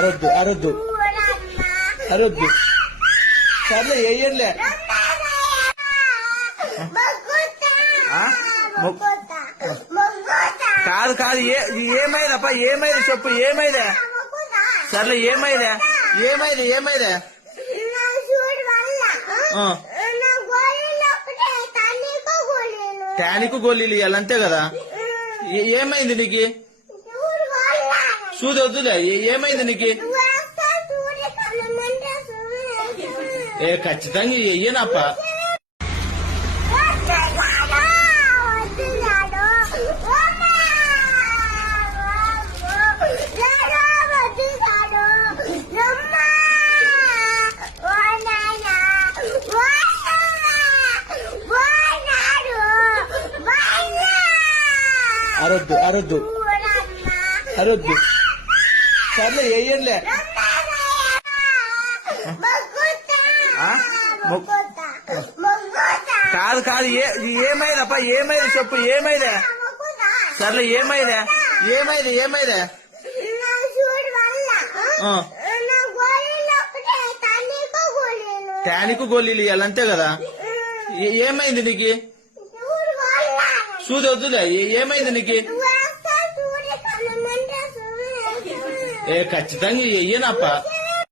అరొద్దు అరొద్దు అరొద్దు. సర్లే వేయండిలే. కాదు కాదు ఏమైందప్ప ఏమైంది చెప్పు ఏమైందే. సర్లే ఏమైందే ఏమైంది ఏమైందే. టానిక్ గోళీలు ఇవ్వాలి అంతే కదా. ఏమైంది నీకు? సూది వద్దులే. ఏమైంది నీకు? ఖచ్చితంగా వెయ్యనప్ప. అరొద్దు అరొద్దు అరొద్దు. సర్లే వేయండిలే. కాదు కాదు ఏమైందప్ప ఏమైంది చెప్పు ఏమైందే. సర్లే ఏమైందే ఏమైంది ఏమైందే. టానిక్ గోళీలు ఇవ్వాలి అంతే కదా. ఏమైంది నీకు? సూది వద్దులే. ఏమైంది నీకు? ఖచ్చితంగా వెయ్యనప్ప.